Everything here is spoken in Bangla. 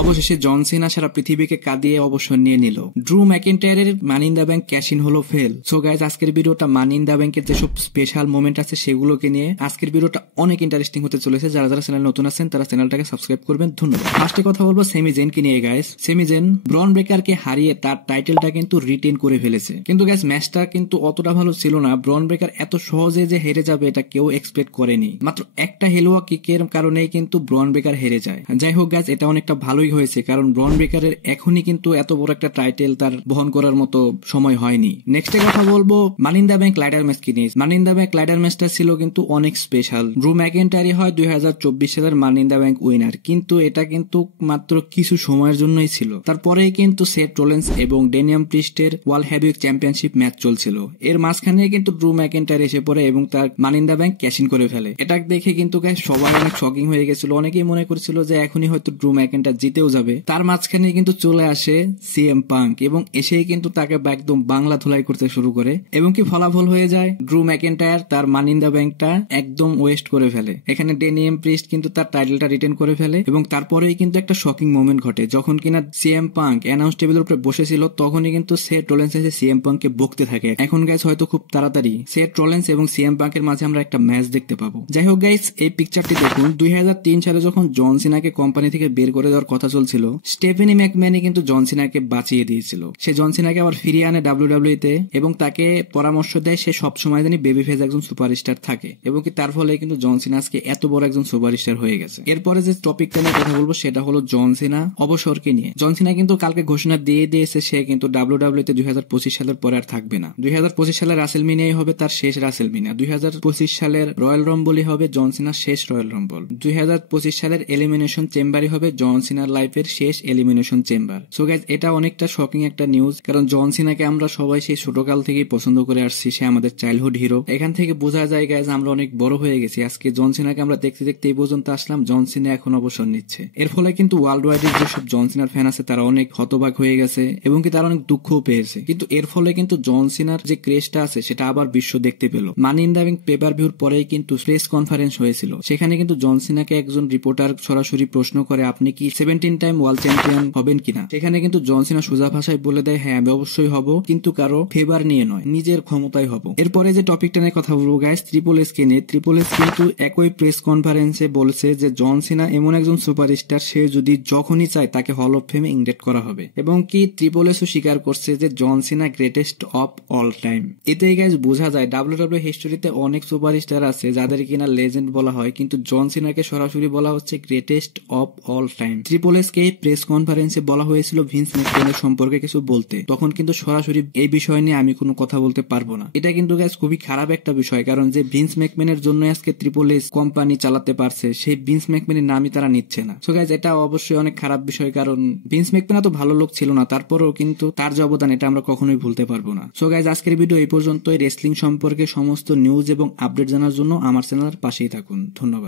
অবশেষে জন সিনা সারা পৃথিবীকে কাঁদিয়ে অবসর নিয়ে নিল। ড্রু ম্যাকিন্টায়ারের money in the bank cash in হলো ফেল। সো গাইজ, আজকের ভিডিওটা মানি ইন দ্য ব্যাংকের যেসব স্পেশাল মোমেন্ট আছে সেগুলোকে নিয়ে আজকের ভিডিওটা অনেক ইন্টারেস্টিং হতে চলেছে। যারা যারা চ্যানেল নতুন আছেন তারা চ্যানেলটাকে সাবস্ক্রাইব করবেন। ধন্যবাদ। ফার্স্টে কথা বলবো সেমি জেনকে নিয়ে। গাইজ, সেমি জেন ব্রন ব্রেকারকে হারিয়ে তার টাইটেলটা কিন্তু রিটেন করে ফেলেছে। কিন্তু গাইজ, ম্যাচটা কিন্তু অতটা ভালো ছিল না। ব্রন ব্রেকার এত সহজে যে হেরে যাবে এটা কেউ এক্সপেক্ট করেনি। মাত্র একটা হেলুয়া কিকের কারণেই কিন্তু ব্রন ব্রেকার হেরে যায়। যাই হোক গাইজ, এটা অনেকটা ভালোই হয়েছে, কারণ ব্রন ব্রেকারের এখনই কিন্তু এত বড় একটা টাইটেল তার বহন করার মতো সময় হয়নি। নেক্সটে কথা বলবো money in the bank ladder match কি নিয়ে। Money in the bank ladder ম্যাচটা ছিল কিন্তু অনেক স্পেশাল। ড্রু ম্যাকিন্টায়ারই হয় 2024 সালের মানি ইন দ্য ব্যাংক উইনার, কিন্তু এটা কিন্তু মাত্র কিছু সময়ের জন্যই ছিল। তারপরেই কিন্তু সেথ রোলেন্স এবং ড্যানিয়াম প্রিস্টের ওয়ার্ল্ড হেভিওয়েট চ্যাম্পিয়নশিপ ম্যাচ চলছিল। এর মাঝখানে কিন্তু ড্রু ম্যাকিন্টায়ার এসে পড়ে এবং তার money in the bank cash in করে ফেলে। এটা দেখে কিন্তু সবাই অনেক শকিং হয়ে গেছিল। অনেকেই মনে করছিল যে এখনই হয়তো ড্রু ম্যাকিন্টায়ার জিতেও যাবে। তার মাঝখানে কিন্তু চলে আসে সিএম পাঙ্ক এবং এসেই কিন্তু তাকে একদম বাংলা ধুলাই করতে শুরু করে এবং কি ফলাফল হয়ে যায় ড্রু ম্যাকিন্টায়ার তার মানি ইন দ্য ব্যাংকটা একদম ওয়েস্ট করে ফেলে। এখানে ড্যানিয়াম প্রিস্ট কিন্তু তার টাইটেলটা রিটেন করে ফেলে এবং তারপরেই কিন্তু একটা শকিং মোমেন্ট ঘটে। যখন কিনা সিএম পাঙ্ক অ্যানাউন্স টেবিলের উপরে বসেছিল তখনই কিন্তু সেথ রোলেন্স এসে সিএম পাঙ্ককে বকতে থাকে। এখন গাইস হয়তো খুব তাড়াতাড়ি সেথ রোলেন্স এবং সিএম পাঙ্কের মাঝে আমরা একটা ম্যাচ দেখতে পাবো। যাই হোক গাইস, এই পিকচারটি দেখুন। 2003 সালে যখন জন সিনাকে কোম্পানি থেকে বের করে দেওয়ার কথা চলছিল, স্টেফেনি ম্যাকম্যানি কিন্তু জন সিনাকে বাঁচিয়ে দিয়েছিল। সে জন সিনাকে আবার ফিরিয়ে আনে ডাব্লিউডাব্লিউইতে এবং তাকে পরামর্শ দেয় সে সবসময় জানি বেবি ফেস একজন সুপারস্টার থাকে এবং কি তার ফলে কিন্তু জন সিনা আজকে এত বড় একজন সুপারস্টার হয়ে গেছে। এরপরে যে টপিকটা নিয়ে কথা বলবো সেটা হলো জন সিনা অবসরকে নিয়ে। জন সিনা কিন্তু কালকে ঘোষণা দিয়ে দিয়েছে সে কিন্তু ডাব্লিউডাব্লিউইতে 2025 সালের পরে আর থাকবে না। 2025 সালের রাসেলমিনিয়াই হবে তার শেষ রাসেলমিনিয়া। 2025 সালের রয়্যাল রম্বলই হবে জন সিনার শেষ রয়্যাল রম্বল। 2025 সালের এলিমিনেশন চেম্বারই হবে জন সিনার লাইফের শেষ এলিমিনেশন চেম্বার। সো গাইজ, এটা অনেকটা শকিং একটা নিউজ, কারণ জন সিনাকে আমরা সবাই সেই ছোটকাল থেকেই পছন্দ করে আসছি। সে আমাদের চাইল্ডহুড হিরো। এখান থেকে বোঝা যায় গাইজ আমরা অনেক বড় হয়ে গেছি। আজকে জন সিনাকে আমরা দেখতে দেখতে এই পর্যন্ত আসলাম। জন সিনা এখন অবসর নিচ্ছে। এর ফলে কিন্তু ওয়ার্ল্ড ওয়াইড যেসব জন সিনার ফ্যান আছে তারা অনেক হতবাক হয়ে গেছে এবং কি তারা অনেক দুঃখও পেয়েছে। কিন্তু এর ফলে কিন্তু জন সিনার যে ক্রেজটা আছে সেটা আবার বিশ্ব দেখতে পেল। মানি ইন দ্য ব্যাংক পেপার ভিউর পরেই কিন্তু প্রেস কনফারেন্স হয়েছিল। সেখানে কিন্তু জন সিনাকে একজন রিপোর্টার সরাসরি প্রশ্ন করে, আপনি কি 17 টাইম ওয়ার্ল্ড চ্যাম্পিয়ন হবেন কিনা। সেখানে কিন্তু জন সিনা সোজা ভাষায় বলে দেয়, হ্যাঁ আমি অবশ্যই হব, কিন্তু কারো ফেভার নিয়ে নয়, নিজের ক্ষমতায় হব। এরপরে যে টপিকটা নিয়ে কথা বলবো গাইস, ট্রিপল এস কে নিয়ে। ট্রিপল এস কিন্তু একই প্রেস কনফারেন্সে বলছে যে জন সিনা এমন একজন সুপারস্টার, সে যদি যখনই চায় তাকে হল অফ ফেমে ইনডেক্ট করা হবে এবং কি ট্রিপল এসও স্বীকার করছে যে জন সিনা গ্রেটেস্ট অফ অল টাইম। এতেই গাইস বোঝা যায় ডাব্লিউডাব্লিউ হিস্টোরিতে অনেক সুপারস্টার আছে যাদের কিনা লেজেন্ড বলা হয়, কিন্তু জন সিনাকে সরাসরি বলা হচ্ছে greatest of all time. Triple S K press কনফারেন্সে বলা হয়েছিল ভিন্স ম্যাকম্যানের সম্পর্কে কিছু বলতে, তখন কিন্তু সরাসরি এই বিষয় নিয়ে আমি কোনো কথা বলতে পারবো না। এটা কিন্তু গাইস খুবই খারাপ একটা বিষয়, কারণ যে ভিন্স ম্যাকম্যানের জন্য আজকে ট্রিপল এস কোম্পানি চালাতে পারছে সেই ভিন্স ম্যাকম্যানের নামই তারা নিচ্ছে না। সো গাইস, এটা অবশ্যই অনেক খারাপ বিষয়, কারণ ভিন্স ম্যাকম্যান তো ভালো লোক ছিল না, তারপরেও কিন্তু তার যে অবদান এটা আমরা কখনোই ভুলতে পারবো না। সো গাইস, আজকের ভিডিও এই পর্যন্তই। রেসলিং সম্পর্কে সমস্ত নিউজ এবং আপডেট জানার জন্য আমার চ্যানেলের পাশেই থাকুন। ধন্যবাদ।